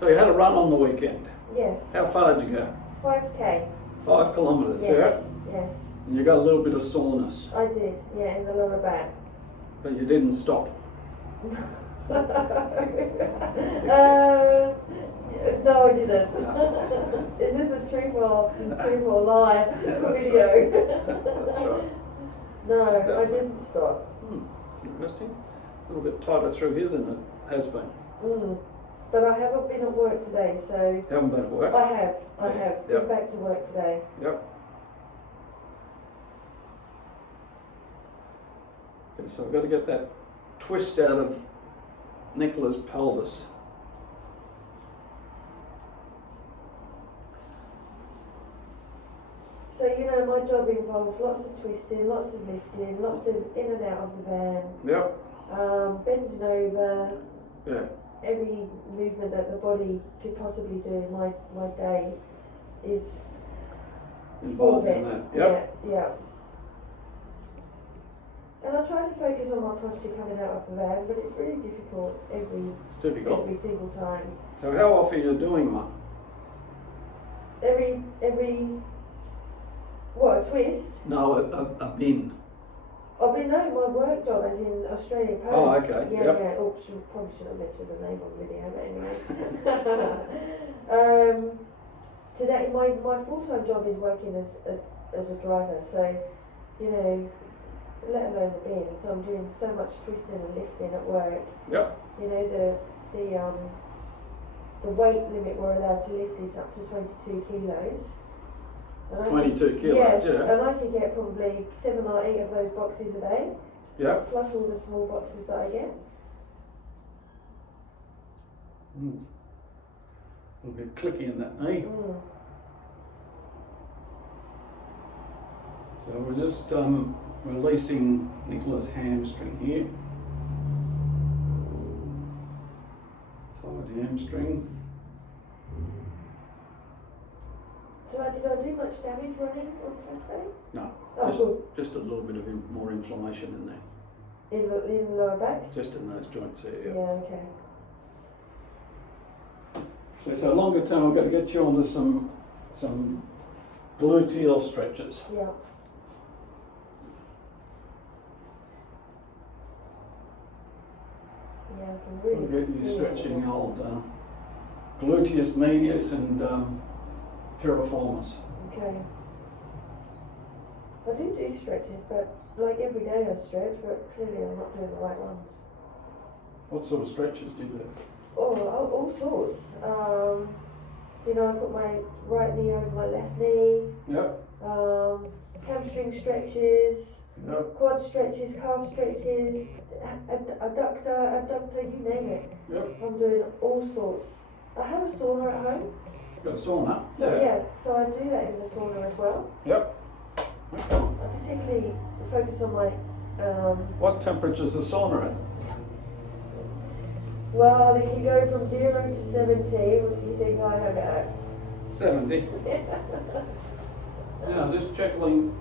So you had a run on the weekend. Yes. How far did you go? 5k. 5 kilometres, Yes. yeah? Yes. And you got a little bit of soreness, I did. Yeah, in the lower back. but you didn't stop. No, I didn't. No. Is this a truth or lie video? That's right. No, I didn't stop. It's interesting. A little bit tighter through here than it has been. But I haven't been at work today, so... Haven't been at work? I have. Yep. Been back to work today. Yep. Okay, so I've got to get that twist out of Nicola's pelvis. So, you know, my job involves lots of twisting, lots of lifting, lots of in and out of the van. Yep. Bending over. Yeah. Every movement that the body could possibly do in my day is full of Involved it. in that. Yep. Yeah. And I try to focus on my posture coming out of the van, but it's really difficult It's difficult. every single time. So how often are you doing one? Every what, a twist? No, a bin. I've been knowing my work job as in Australia Post. Oh, okay. Yeah, Yep. yeah. Oh, probably should have mentioned the name on the video, but anyway. Today, my full-time job is working as a driver, so, you know, let alone the bin. So I'm doing so much twisting and lifting at work. Yep. You know, the weight limit we're allowed to lift is up to 22 kilos. And 22 kilos, yeah. And I could get probably 7 or 8 of those boxes a day. Yep. Plus all the small boxes that I get. A little bit clicky in that knee. So we're just releasing Nicola's hamstring here. Tight hamstring. So did I do much damage running on Saturday? No, Oh, just a little bit of more inflammation in there. In the lower back? Just in those joints there, yeah. Yeah, okay. So longer term, I've got to get you onto some gluteal stretches. Yeah. Yeah, I can really We'll get you feel stretching it. old gluteus medius and piriformis. Okay. I do stretches, but like every day I stretch, but clearly I'm not doing the right ones. What sort of stretches do you do? Oh, all sorts. You know, I put my right knee over my left knee. Yep. Hamstring stretches, Yep. quad stretches, calf stretches, abductor, you name it. Yep. I'm doing all sorts. I have a sauna at home. Got a sauna. So yeah, so I do that in the sauna as well. Yep. Okay. I particularly focus on my What temperature's the sauna at? well, it can go from 0 to 70. What do you think I have it at? 70. Now just checking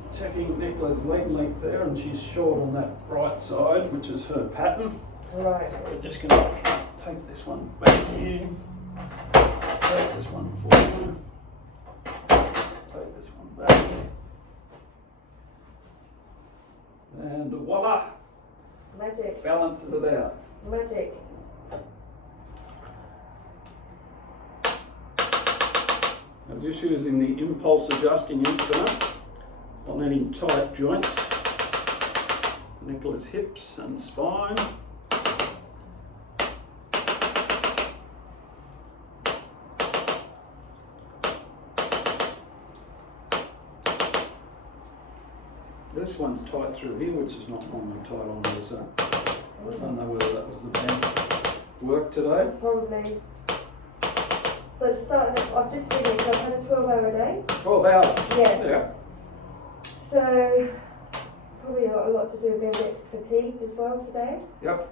Nicola's leg length there, and she's short on that right side, which is her pattern. Right. So we're just going to take this one back here, take this one forward, take this one back, and voila, Magic. balances it out. Magic. I'm just using the impulse adjusting instrument on any tight joints, Nicola's hips and spine. This one's tight through here, which is not normally tight on there, so I don't know whether that was the best work today. Probably. Let's start. I've just finished. I've had a 12-hour day. 12 hours. Yeah. Yeah. So probably got a lot to do, being a bit fatigued as well today. Yep.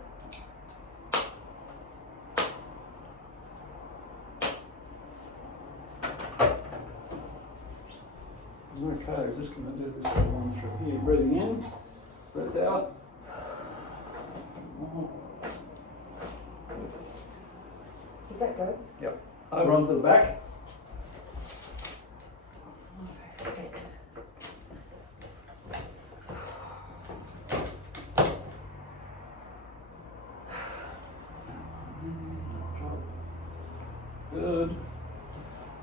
Okay, we're just going to do this one through here. Breathing in, breath out. Is that good? Yep. over onto the back. Good.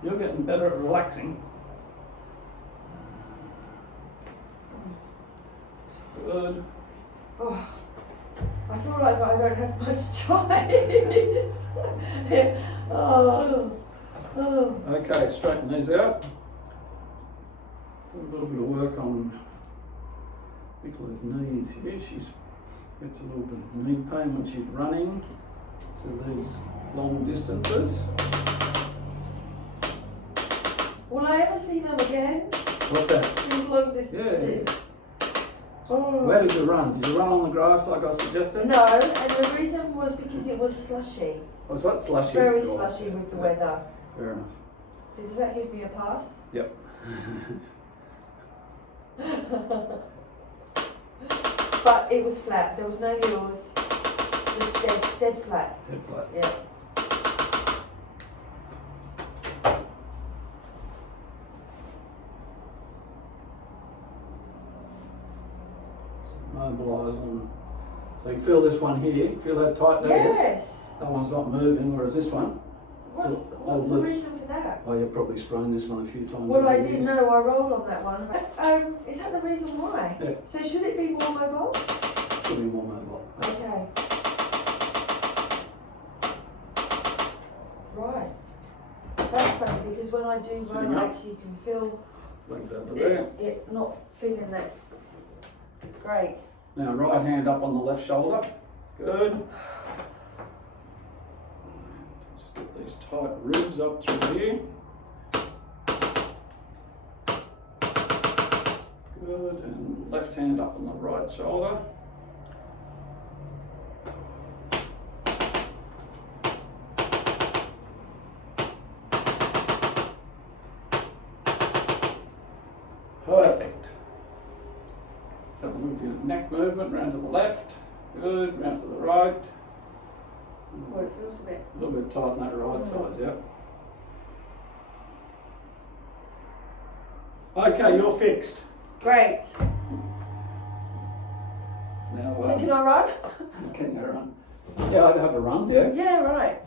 You're getting better at relaxing. Good. Oh, I feel like I don't have much choice. Oh. Okay, straighten these out. Do a little bit of work on Nicola's knees here. She gets a little bit of knee pain when she's running to these long distances. Will I ever see them again? What's that? These long distances. Yeah. Oh. Where did you run? Did you run on the grass like I suggested? No, and the reason was because it was slushy. Was what slushy? Very Or- slushy with the weather. Fair enough. Does that give me a pass? Yep. But it was flat. There was no hills. It was dead flat. Dead flat. Yeah. Mobilise on. So you feel this one here, feel that tight there? Yes. That one's not moving, whereas this one, What's the reason for that? oh, you've probably sprained this one a few times. Well, I over the did years. know I rolled on that one. Is that the reason why? Yeah. So should it be more mobile? Should be more mobile. Okay. Right. That's funny because when I do Sitting run, I up. actually can feel Legs over there. it not feeling that great. Now right hand up on the left shoulder. Good. Just get these tight ribs up through here. Good. And left hand up on the right shoulder. Perfect. So move your neck movement round to the left. Good. Round to the right. Oh, it feels a bit. A little bit tight on that right side, yep. Okay, you're fixed. Great. Now, So can I run? can you run? Yeah, I'd have a run, yeah. Yeah, right.